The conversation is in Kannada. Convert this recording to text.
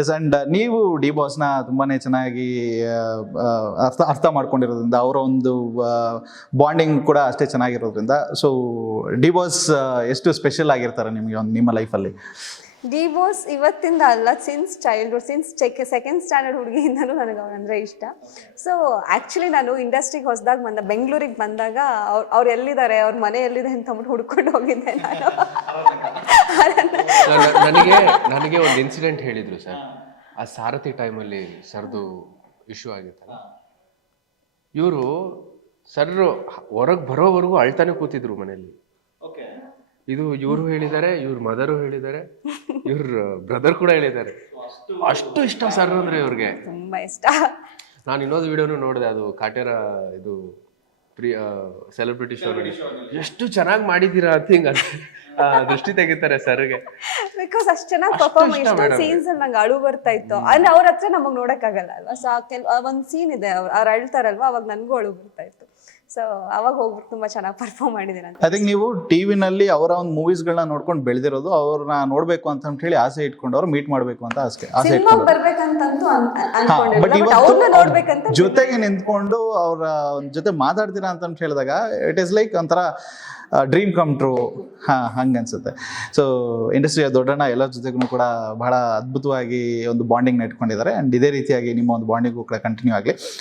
ಎಸ್ ಅಂಡ್ ನೀವು ಡಿ ಬಾಸ್ನ ತುಂಬಾನೇ ಚೆನ್ನಾಗಿ ಅರ್ಥ ಮಾಡ್ಕೊಂಡಿರೋದ್ರಿಂದ ಅವರ ಒಂದು ಬಾಂಡಿಂಗ್ ಕೂಡ ಅಷ್ಟೇ ಚೆನ್ನಾಗಿರೋದ್ರಿಂದ ಸೊ ಡಿ ಬಾಸ್ ಎಷ್ಟು ಸ್ಪೆಷಲ್ ಆಗಿರ್ತಾರೆ ನಿಮಗೆ ಒಂದು ನಿಮ್ಮ ಲೈಫಲ್ಲಿ? ಡಿ ಬಾಸ್ ಇವತ್ತಿಂದ ಅಲ್ಲ, since childhood, since second standard ಹುಡುಗಿಯಿಂದನೂ ನನಗೆ ಅವನಂದರೆ ಇಷ್ಟ. ಸೊ ಆ್ಯಕ್ಚುಲಿ ನಾನು ಇಂಡಸ್ಟ್ರಿಗೆ ಹೊಸದಾಗಿ ಬೆಂಗಳೂರಿಗೆ ಬಂದಾಗ ಅವ್ರು ಎಲ್ಲಿದ್ದಾರೆ, ಅವ್ರ ಮನೆ ಎಲ್ಲಿದೆ ಅಂತ ಅಂದ್ಬಿಟ್ಟು ಹುಡ್ಕೊಂಡು ಹೋಗಿದ್ದೆ ನಾನು. ನನಗೆ ಒಂದು ಇನ್ಸಿಡೆಂಟ್ ಹೇಳಿದ್ರು ಸರ್. ಆ ಸಾರಥಿ ಟೈಮಲ್ಲಿ ಸರ್ದು ಇಶ್ಯೂ ಆಗಿತ್ತಲ್ಲ, ಇವರು ಸರ್ ಹೊರಗೆ ಬರೋವರೆಗೂ ಅಳ್ತಾನೆ ಕೂತಿದ್ರು ಮನೆಯಲ್ಲಿ. ಇದು ಇವರು ಹೇಳಿದ್ದಾರೆ, ಇವ್ರ ಮದರು ಹೇಳಿದ್ದಾರೆ, ಇವ್ರ ಬ್ರದರ್ ಕೂಡ ಹೇಳಿದ್ದಾರೆ. ಅಷ್ಟು ಇಷ್ಟ ಸರ್ ಅಂದ್ರೆ ಇವ್ರಿಗೆ, ತುಂಬಾ ಇಷ್ಟ. ನಾನು ಇನ್ನೊಂದು ವಿಡಿಯೋನು ನೋಡಿದೆ, ಅದು ಕಾಟೇರ ಇದು ಸೆಲೆಬ್ರಿಟಿ ಶೋ. ಎಷ್ಟು ಚೆನ್ನಾಗಿ ಮಾಡಿದ್ದೀರಾ ಅಂತ ಹಿಂಗ ದೃಷ್ಟಿ ತೆಗಿತಾರೆ ಸರ್ಗೆ. ಬಿಕಾಸ್ ಅಷ್ಟು ಚೆನ್ನಾಗಿ ಪರ್ಫಾರ್ಮ್ ಇಷ್ಟ ಸೀನ್ಸ್ ಅಲ್ಲಿ ನಂಗೆ ಅಳು ಬರ್ತಾ ಇತ್ತು. ಅಂದ್ರೆ ಅವ್ರ ಹತ್ರ ನಮಗ್ ನೋಡಕ್ ಆಗಲ್ಲ ಅಲ್ವಾ. ಸೊ ಒಂದ್ ಸೀನ್ ಇದೆ, ಅವ್ರು ಅಳ್ತಾರಲ್ವಾ, ಅವಾಗ ನನ್ಗೂ ಅಳು ಬರ್ತಾ ಇತ್ತು. ಸೊ ಅವಾಗ ಹೋಗ್ಬಿಟ್ಟು ತುಂಬಾ ಚೆನ್ನಾಗಿ ಪರ್ಫಾರ್ಮ್ ಮಾಡಿದೀನಿ ಅಂತ. ಐ ಥಿಂಕ್ ನೀವು ಟಿವಿನಲ್ಲಿ ಅವರ ಒಂದು ಮೂವೀಸ್ಗಳನ್ನ ನೋಡ್ಕೊಂಡು ಬೆಳೆದಿರೋದು, ಅವ್ರನ್ನ ನೋಡ್ಬೇಕು ಅಂತ ಹೇಳಿ ಆಸೆ ಇಟ್ಕೊಂಡು ಅವ್ರು ಮೀಟ್ ಮಾಡ್ಬೇಕು ಅಂತ ಆಸೆ ಸಿನಿಮಾಗ್ ಬರ್ಬೇಕಂತಂತೂ ಬಟ್ ಅವ್ರನ್ನ ನೋಡ್ಬೇಕಂತ ಜೊತೆಗೆ ನಿಂತ್ಕೊಂಡು ಅವ್ರ ಜೊತೆ ಮಾತಾಡ್ತೀರಾ ಅಂತ ಹೇಳಿದಾಗ ಇಟ್ ಈಸ್ ಲೈಕ್ ಒಂಥರ ಡ್ರೀಮ್ ಕಮ್ ಟ್ರೂ. ಹಂಗೆ ಅನ್ಸುತ್ತೆ. ಸೊ ಇಂಡಸ್ಟ್ರಿಯ ದೊಡ್ಡಣ್ಣ ಎಲ್ಲರ ಜೊತೆಗೂ ಕೂಡ ಬಹಳ ಅದ್ಭುತವಾಗಿ ಒಂದು ಬಾಂಡಿಂಗ್ ಇಟ್ಕೊಂಡಿದ್ದಾರೆ. ಆ್ಯಂಡ್ ಇದೇ ರೀತಿಯಾಗಿ ನಿಮ್ಮ ಒಂದು ಬಾಂಡಿಂಗು ಕೂಡ ಕಂಟಿನ್ಯೂ ಆಗಲಿ.